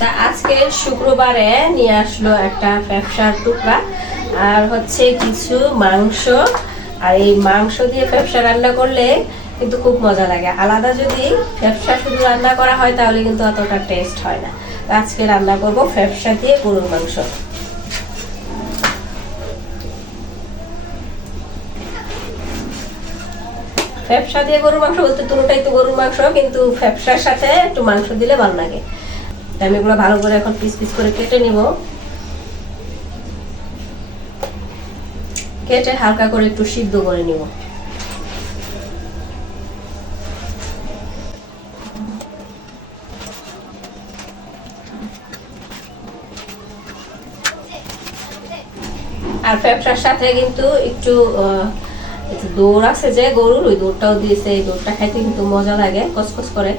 তা আজকে শুক্রবারে নিয়ে আসলো একটা ব্যবসার টুকরা, আর হচ্ছে কিছু মাংস। আর এই মাংস দিয়ে ব্যবসা রান্না করলে কিন্তু খুব মজা লাগে। আলাদা যদি ব্যবসা শুধু রান্না করা হয়, তাহলে কিন্তু অতটা টেস্ট হয় না। আজকে রান্না করব ব্যবসা দিয়ে গরুর মাংস। ব্যবসা দিয়ে গরুর মাংস বলতে দুটোটাই তো গরুর মাংস, কিন্তু ব্যবসার সাথে একটু মাংস দিলে ভালো লাগে। আমি এগুলো ভালো করে এখন পিস পিস করে কেটে নিব। কেটে হালকা করে একটু সিদ্ধ করে নিব। আর ব্যবসার সাথে কিন্তু একটু দৌড় আছে যে গরুর, ওই দৌড়টাও দিয়েছে, এই দৌড়টা খাইতে কিন্তু মজা লাগে কসকস করে।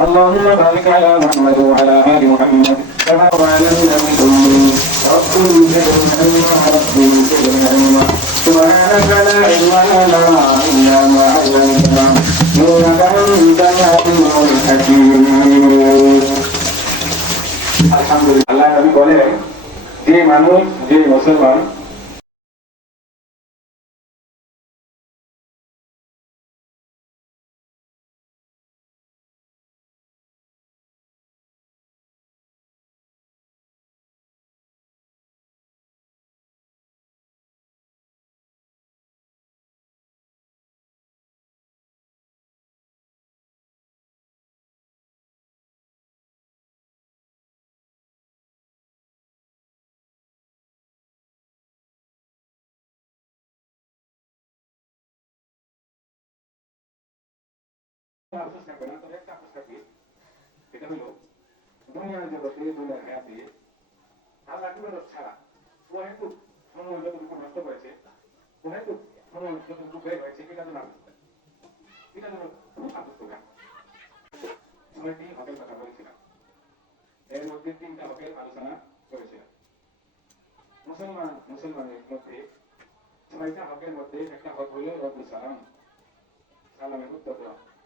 اللهم بارك على محمد وعلى آل محمد كما باركت من رب رب سبحانك لا علم لنا إلا ما علمتنا إنك أنت মানুষ যে মুসলমান এটা হলো দুনিয়ার জগতে দুনিয়ার হায়াতে আল্লাহ কোনো ছাড়া ওহেতু সময় যতটুকু নষ্ট করেছে ওহেতু সময় যতটুকু হকের কথা বলেছিলাম এর মধ্যে তিনটা আলোচনা করেছিলাম মুসলমান মুসলমানের মধ্যে ছয়টা হকের মধ্যে একটা হক হলো রব্বু সালাম। সালামের উত্তর দেওয়া।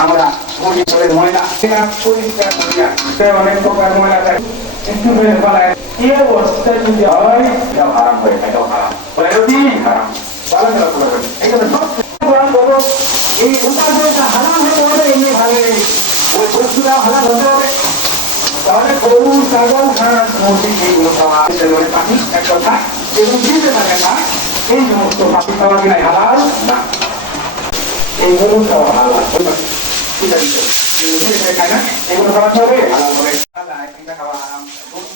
আমরা মুড়ি করে ময়লা পরিষ্কার করি অনেক প্রকার ময়লা থাকে একটু করে ফেলায় এই অবস্থা যদি হয় এটাও হারাম হয়ে এটি হারাম। হতে হারাম পাখি না। এই সমস্ত পাখি খাওয়া কিনা হালাল? না। খাওয়া খায় না এগুলো খাওয়া হবে হালাল হবে এটা খাওয়া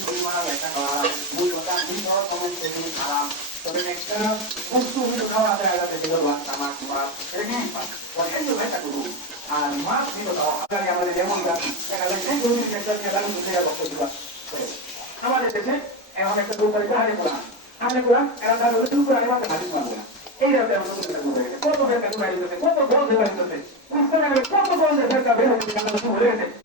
পরিমাণ এটা খাওয়া হারাম দুই কথা দুই খাওয়া কমন সেগুলি হারাম তবে একটা বস্তু গুলো খাওয়া যায় যাতে সেগুলো মাছ তামাক মাছ এগুলি পছন্দ তা করুন আর মাছগুলো খাওয়া আগে আমাদের দেশে এমন একটা গরু বাড়িতে হারিয়ে পড়া হারিয়ে পড়া এরা তার করে আগে মাত্র হারিয়ে পড়া এই রাতে আমাদের কত ফেরকা বাড়ি কত বের কাটু বুঝতে না কত বের কাটু বের হচ্ছে